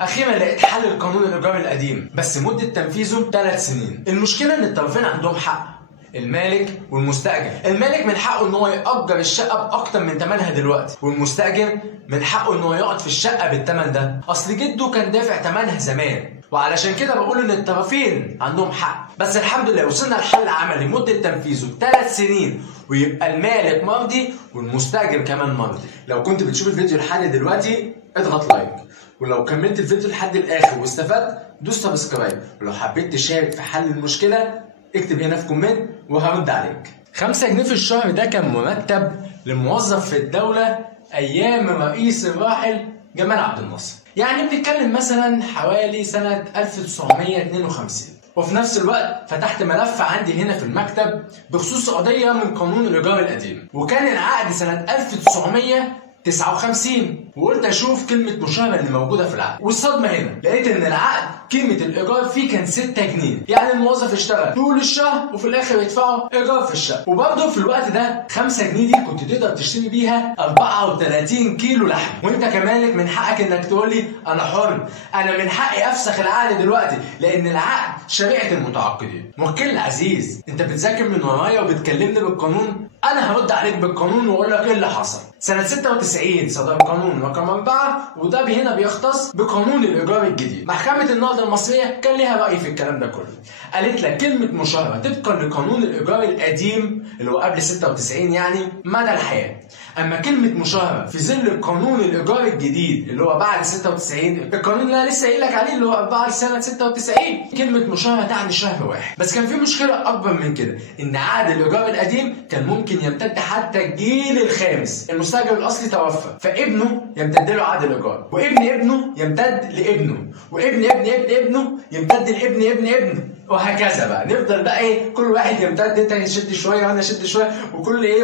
اخيرا لقيت حل لقانون الايجار القديم، بس مده تنفيذه 3 سنين. المشكله ان الطرفين عندهم حق، المالك والمستاجر. المالك من حقه ان هو يأجر الشقه باكتر من ثمنها دلوقتي، والمستاجر من حقه ان هو يقعد في الشقه بالثمن ده. اصل جده كان دافع ثمنها زمان، وعلشان كده بقول ان الطرفين عندهم حق. بس الحمد لله وصلنا لحل عملي مده تنفيذه 3 سنين، ويبقى المالك مرضي والمستاجر كمان مرضي. لو كنت بتشوف الفيديو لحد دلوقتي اضغط لايك، ولو كملت الفيديو لحد الاخر واستفدت دوس سبسكرايب، ولو حبيت تشارك في حل المشكله اكتب هنا في كومنت وهرد عليك. 5 جنيه في الشهر ده كان مرتب لموظف في الدوله ايام الرئيس الراحل جمال عبد الناصر، يعني بنتكلم مثلا حوالي سنه 1952. وفي نفس الوقت فتحت ملف عندي هنا في المكتب بخصوص قضيه من قانون الايجار القديم، وكان العقد سنه 1959، وقلت اشوف كلمه مشاهره اللي موجوده في العقد. والصدمه هنا لقيت ان العقد قيمه الايجار فيه كان 6 جنيه، يعني الموظف اشتغل طول الشهر وفي الاخر يدفعوا ايجار في الشقه. وبرضه في الوقت ده 5 جنيه دي كنت تقدر تشتري بيها 34 كيلو لحم. وانت كمالك من حقك انك تقول لي انا حر، انا من حقي افسخ العقد دلوقتي لان العقد شريعه المتعاقدين. موكل العزيز، انت بتذاكر من ورايا وبتكلمني بالقانون، انا هرد عليك بالقانون واقول لك ايه اللي حصل. سنه 96 صدر قانون رقم 4، وده هنا بيختص بقانون الايجار الجديد. محكمه النهضه المصريه كان ليها راي في الكلام ده كله، قالت لك كلمه مشاهره طبقا لقانون الايجار القديم اللي هو قبل 96 يعني مدى الحياه. اما كلمه مشاهره في ظل قانون الايجار الجديد اللي هو بعد 96، القانون اللي انا لسه قايل لك عليه اللي هو 4 سنه 96، كلمه مشاهره تعني شهر واحد. بس كان في مشكله اكبر من كده، ان عقد الايجار القديم كان ممكن يمتد حتى الجيل الخامس. المستاجر الاصلي توفى، فابنه يمتد له عقد الايجار، وابن ابنه يمتد لابنه، وابن ابن ابن ابنه يمتد لابن ابن ابنه، وهكذا بقى. نفضل بقى ايه، كل واحد يمتد، انت تشد شويه وانا اشد شويه،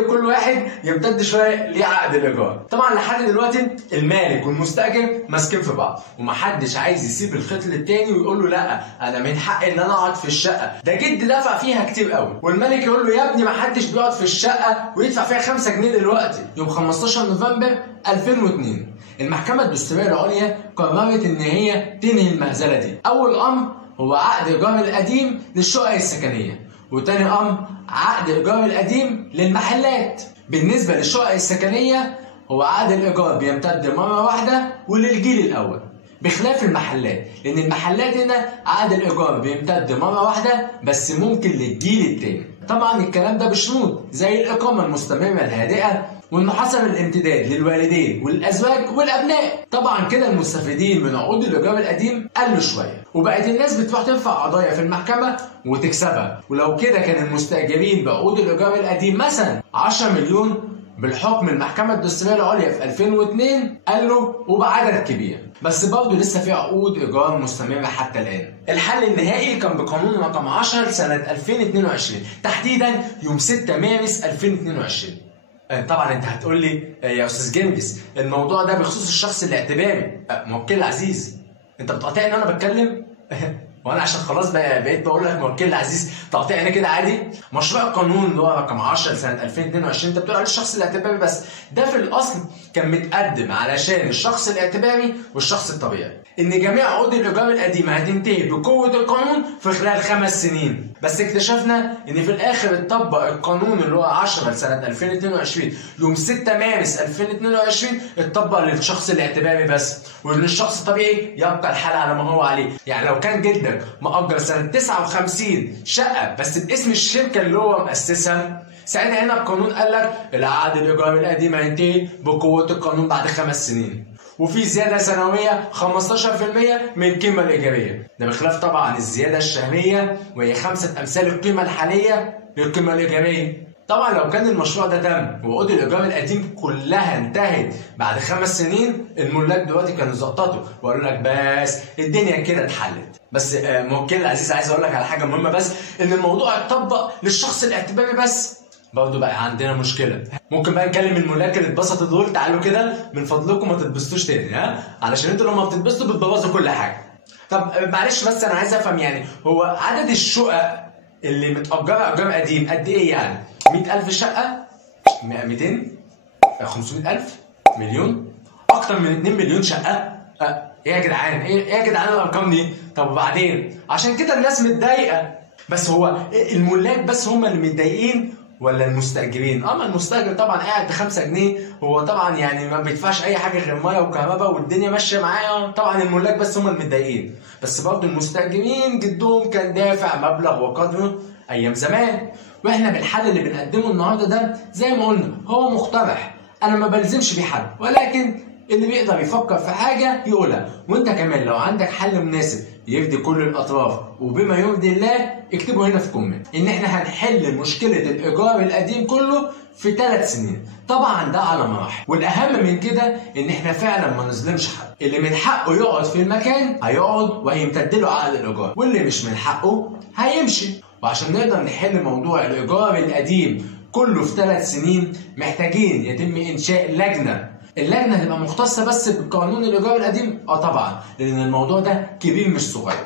كل واحد يمتد شويه ليه عقد الايجار. طبعا لحد دلوقتي المالك والمستاجر ماسكين في بعض، ومحدش عايز يسيب الخيط للتاني ويقول له لا انا من حقي ان انا اقعد في الشقه، ده جد دفع فيها كتير قوي. والمالك يقول له يا ابني محدش بيقعد في الشقه ويدفع فيها 5 جنيه دلوقتي. يوم 15 نوفمبر 2002 المحكمه الدستوريه العليا قررت ان هي تنهي المهزله دي. اول امر هو عقد الايجار القديم للشقق السكنيه، وتاني امر عقد الايجار القديم للمحلات. بالنسبه للشقق السكنيه هو عقد الايجار بيمتد مره واحده وللجيل الاول، بخلاف المحلات، لان المحلات هنا عقد الايجار بيمتد مره واحده بس ممكن للجيل الثاني. طبعا الكلام ده بشروط زي الاقامه المستمره الهادئه، وانه حسب الامتداد للوالدين والازواج والابناء. طبعا كده المستفيدين من عقود الايجار القديم قلوا شويه، وبقت الناس بتروح ترفع قضايا في المحكمه وتكسبها. ولو كده كان المستاجرين بعقود الايجار القديم مثلا 10 مليون، بالحكم المحكمه الدستوريه العليا في 2002 قالوا وبعدد كبير، بس برضه لسه في عقود ايجار مستمره حتى الان. الحل النهائي كان بقانون رقم 10 سنه 2022، تحديدا يوم 6 مارس 2022. طبعا انت هتقول لي يا استاذ جنجس الموضوع ده بخصوص الشخص الاعتباري. موكل العزيز، انت بتقاطعني وانا بتكلم؟ وانا عشان خلاص بقيت بقول لك موكل العزيز تقاطعني كده عادي؟ مشروع القانون اللي هو رقم 10 سنه 2022 انت بتقول عليه الشخص الاعتباري، بس ده في الاصل كان متقدم علشان الشخص الاعتباري والشخص الطبيعي، ان جميع عقود الايجار القديمه هتنتهي بقوه القانون في خلال 5 سنين. بس اكتشفنا ان في الاخر اتطبق القانون اللي هو 10 سنه 2022 يوم 6 مارس 2022 اتطبق للشخص الاعتباري بس، وان الشخص الطبيعي يبقى الحال على ما هو عليه. يعني لو كان جدك مأجر سنه 59 شقه بس باسم الشركه اللي هو مؤسسها، ساعتها هنا القانون قال لك العقد الايجار القديم هينتهي بقوه القانون بعد 5 سنين، وفي زياده سنويه 15% من القيمه الايجاريه، ده بخلاف طبعا الزياده الشهريه وهي 5 امثال القيمه الحاليه للقيمه الايجاريه. طبعا لو كان المشروع ده تم وعقود الايجار القديم كلها انتهت بعد 5 سنين، الملاك دلوقتي كانوا زقططوا وقالوا لك بس الدنيا كده اتحلت. بس موكل العزيز عايز اقول لك على حاجه مهمه، بس ان الموضوع اتطبق للشخص الاعتباري بس. برضه بقى عندنا مشكله، ممكن بقى نكلم الملاك اللي اتبسطوا دول، تعالوا كده من فضلكم ما تتبسطوش تاني، علشان انتوا لما بتتبسطوا بتبوظوا كل حاجه. طب معلش بس انا عايز افهم، يعني هو عدد الشقق اللي متأجرة ايجار قديم قد ايه يعني؟ 100,000 شقه؟ 200؟ 500,000؟ مليون؟ اكتر من 2 مليون شقه؟ ايه يا جدعان؟ ايه يا جدعان الارقام دي؟ طب وبعدين؟ عشان كده الناس متضايقه. بس هو الملاك بس هم اللي متضايقين ولا المستاجرين؟ اما المستاجر طبعا قاعد ب 5 جنيه، هو طبعا يعني ما بيدفعش اي حاجه غير ميه وكهرباء والدنيا ماشيه معاه. طبعا الملاك بس هم المتضايقين، بس برضه المستاجرين جدهم كان دافع مبلغ وقدره ايام زمان. واحنا بالحل اللي بنقدمه النهارده ده زي ما قلنا هو مقترح، انا ما بلزمش بيه حد، ولكن اللي بيقدر يفكر في حاجه يقولها. وانت كمان لو عندك حل مناسب يرضي كل الاطراف وبما يرضي الله اكتبه هنا في كومنت ان احنا هنحل مشكله الايجار القديم كله في 3 سنين. طبعا ده على مراحل، والاهم من كده ان احنا فعلا ما نظلمش حد. اللي من حقه يقعد في المكان هيقعد وهيمتد له عقد الايجار، واللي مش من حقه هيمشي. وعشان نقدر نحل موضوع الايجار القديم كله في 3 سنين محتاجين يتم انشاء لجنه. اللجنه هتبقى مختصه بس بقانون الايجار القديم، طبعا لان الموضوع ده كبير مش صغير.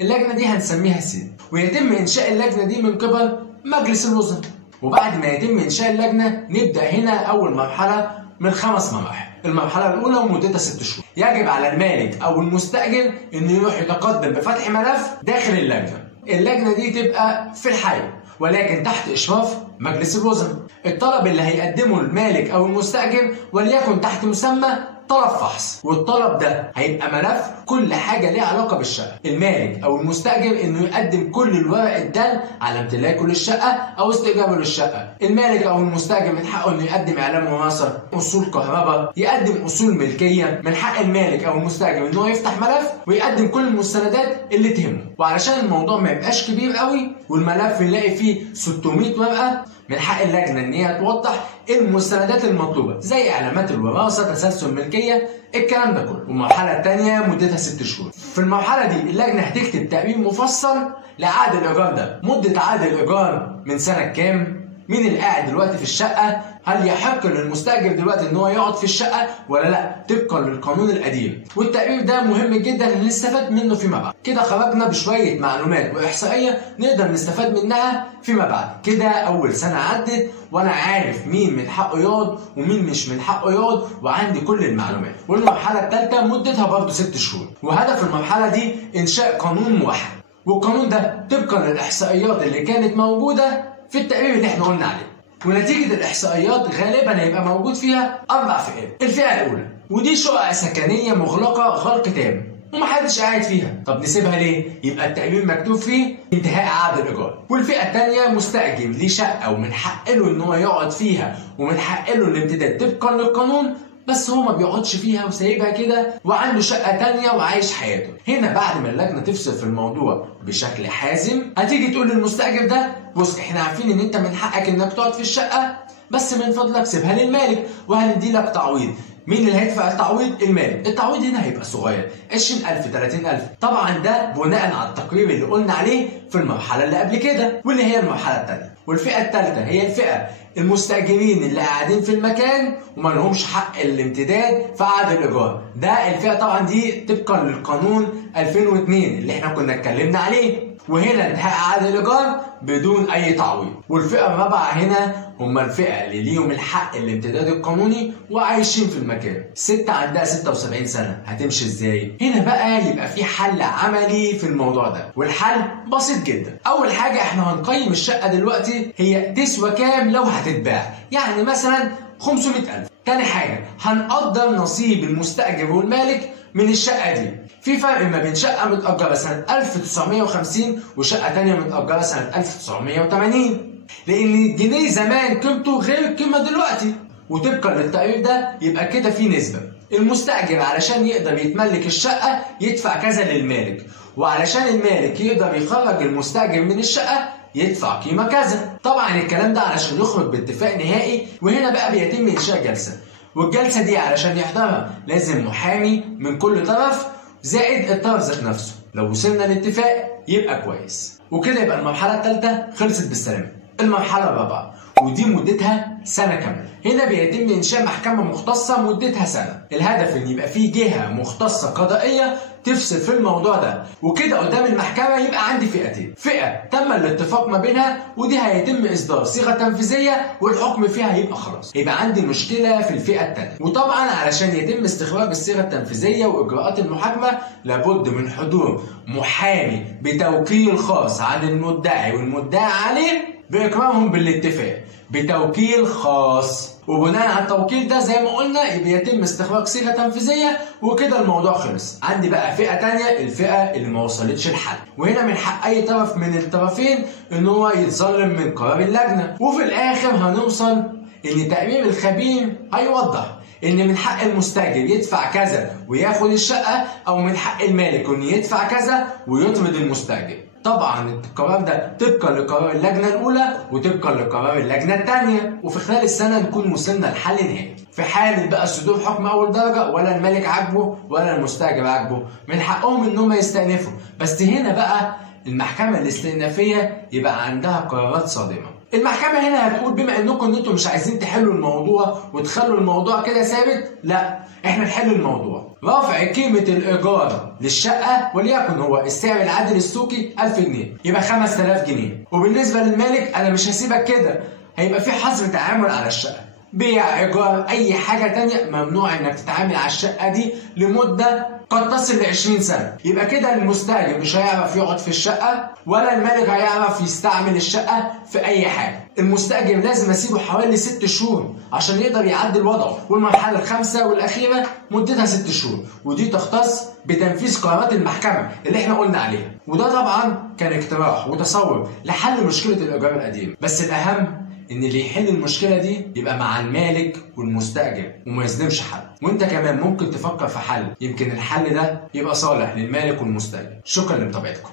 اللجنه دي هنسميها سين، ويتم انشاء اللجنه دي من قبل مجلس الوزراء. وبعد ما يتم انشاء اللجنه نبدا هنا اول مرحله من 5 مراحل. المرحله الاولى ومدتها 6 شهور، يجب على المالك او المستاجر انه يروح يتقدم بفتح ملف داخل اللجنه. اللجنه دي تبقى في الحي ولكن تحت اشراف مجلس الوزراء. الطلب اللي هيقدمه المالك او المستاجر وليكن تحت مسمى طلب فحص، والطلب ده هيبقى ملف كل حاجه ليها علاقه بالشقه. المالك او المستاجر انه يقدم كل الورق الدال على امتلاكه للشقه او استئجاره للشقه. المالك او المستاجر من حقه انه يقدم اعلام وراثه، اصول كهرباء، يقدم اصول ملكيه. من حق المالك او المستاجر ان هو يفتح ملف ويقدم كل المستندات اللي تهمه. وعلشان الموضوع ما يبقاش كبير قوي والملف نلاقي فيه 600 ورقه، من حق اللجنه ان هي توضح ايه المستندات المطلوبه زي اعلامات الوراثه، تسلسل ملكيه، الكلام ده كله. والمرحله الثانيه مدتها 6 شهور. في المرحله دي اللجنه هتكتب تقرير مفصل لعقد الايجار ده، مده عقد الايجار من سنه كام، مين اللي قاعد دلوقتي في الشقه، هل يحق للمستاجر دلوقتي ان هو يقعد في الشقه ولا لا طبقا للقانون القديم. والتقرير ده مهم جدا نستفاد منه فيما بعد. كده خرجنا بشويه معلومات واحصائيه نقدر نستفاد منها فيما بعد. كده اول سنه عدت وانا عارف مين من حقه يقعد ومين مش من حقه يقعد وعندي كل المعلومات. والمرحله الثالثه مدتها برضه 6 شهور، وهدف المرحله دي انشاء قانون موحد. والقانون ده طبقا للاحصائيات اللي كانت موجوده في التقرير اللي احنا قلنا عليه. ونتيجة الإحصائيات غالبا هيبقى موجود فيها 4 فئات. الفئة الأولى ودي شقق سكنية مغلقة غلق تام ومحدش قاعد فيها. طب نسيبها ليه؟ يبقى التقرير مكتوب فيه انتهاء عقد الإيجار. والفئة الثانية مستأجر ليه شقة ومن حق له إن هو يقعد فيها ومن حق له الامتداد طبقا للقانون، بس هو ما بيقعدش فيها وسايبها كده وعنده شقة تانية وعايش حياته. هنا بعد ما اللجنة تفصل في الموضوع بشكل حازم هتيجي تقول للمستأجر ده بص احنا عارفين ان انت من حقك انك تقعد في الشقة، بس من فضلك سيبها للمالك وهندي لك تعويض. مين اللي هيدفع التعويض؟ المالك. التعويض هنا هيبقى صغير 20,000 30,000. طبعا ده بناء على التقرير اللي قلنا عليه في المرحلة اللي قبل كده واللي هي المرحلة الثانية. والفئة الثالثة هي الفئة المستأجرين اللي قاعدين في المكان وما لهمش حق الامتداد في عقد الإيجار. ده الفئة طبعا دي طبقا للقانون 2002 اللي احنا كنا اتكلمنا عليه، وهنا انتهاء عقد الإيجار بدون أي تعويض. والفئة الرابعة هنا هم الفئة اللي ليهم الحق الامتداد القانوني وعايشين في المكان. 6 عندها 76 سنة، هتمشي ازاي؟ هنا بقى يبقى في حل عملي في الموضوع ده، والحل بسيط جدا. أول حاجة احنا هنقيم الشقة دلوقتي هي تسوى كام لو هتتباع، يعني مثلا 500,000. تاني حاجة هنقدر نصيب المستأجر والمالك من الشقة دي. في فرق ما بين شقة متأجرة سنة 1950 وشقة تانية متأجرة سنة 1980، لأن الجنيه زمان قيمته غير القيمة دلوقتي. وطبقا للتقرير ده يبقى كده في نسبة. المستأجر علشان يقدر يتملك الشقة يدفع كذا للمالك، وعلشان المالك يقدر يخرج المستأجر من الشقة يدفع قيمة كذا. طبعا الكلام ده علشان يخرج باتفاق نهائي. وهنا بقى بيتم إنشاء جلسة، والجلسة دي علشان يحضرها لازم محامي من كل طرف زائد الطرف ذات نفسه. لو وصلنا لاتفاق يبقى كويس. وكده يبقى المرحلة الثالثة خلصت بالسلامة. المرحلة الرابعة ودي مدتها سنة كاملة. هنا بيتم إنشاء محكمة مختصة مدتها سنة. الهدف إن يبقى في جهة مختصة قضائية تفصل في الموضوع ده، وكده قدام المحكمة يبقى عندي فئتين، فئة تم الاتفاق ما بينها ودي هيتم إصدار صيغة تنفيذية والحكم فيها هيبقى خلاص. يبقى عندي مشكلة في الفئة التانية. وطبعا علشان يتم استخراج الصيغة التنفيذية وإجراءات المحاكمة لابد من حضور محامي بتوكيل خاص عن المدعي والمدعى عليه بإقرارهم بالاتفاق بتوكيل خاص، وبناء على التوكيل ده زي ما قلنا بيتم استخراج صيغه تنفيذيه وكده الموضوع خلص. عندي بقى فئه تانية، الفئه اللي ما وصلتش لحل، وهنا من حق اي طرف من الطرفين ان هو يتظلم من قرار اللجنه، وفي الاخر هنوصل ان تقرير الخبير هيوضح ان من حق المستاجر يدفع كذا وياخد الشقه، او من حق المالك انه يدفع كذا ويطرد المستاجر. طبعا القرار ده طبقا لقرار اللجنه الاولى وطبقا لقرار اللجنه الثانيه، وفي خلال السنه نكون وصلنا لحل نهائي. في حاله بقى صدور حكم اول درجه ولا المالك عاجبه ولا المستاجر عاجبه، من حقهم ان هم يستأنفوا، بس هنا بقى المحكمه الاستئنافيه يبقى عندها قرارات صادمه. المحكمه هنا هتقول بما انتم مش عايزين تحلوا الموضوع وتخلوا الموضوع كده ثابت، لا احنا نحل الموضوع. رفع قيمة الإيجار للشقة وليكن هو السعر العادل السوقي 1000 جنيه، يبقى 5000 جنيه. وبالنسبة للمالك أنا مش هسيبك كده، هيبقى في حظر تعامل على الشقة، بيع، إيجار، أي حاجة تانية ممنوع إنك تتعامل على الشقة دي لمدة قد تصل ل20 سنة. يبقى كده المستاجر مش هيعرف يقعد في الشقة ولا المالك هيعرف يستعمل الشقة في أي حاجة. المستاجر لازم أسيبه حوالي 6 شهور عشان يقدر يعدل وضعه، والمرحلة الخامسة والأخيرة مدتها 6 شهور، ودي تختص بتنفيذ قرارات المحكمة اللي احنا قلنا عليها. وده طبعا كان اقتراح وتصور لحل مشكلة الإيجار القديم، بس الأهم ان اللي يحل المشكله دي يبقى مع المالك والمستاجر وما يظلمش حد. وانت كمان ممكن تفكر في حل، يمكن الحل ده يبقى صالح للمالك والمستاجر. شكرا لمتابعتكم.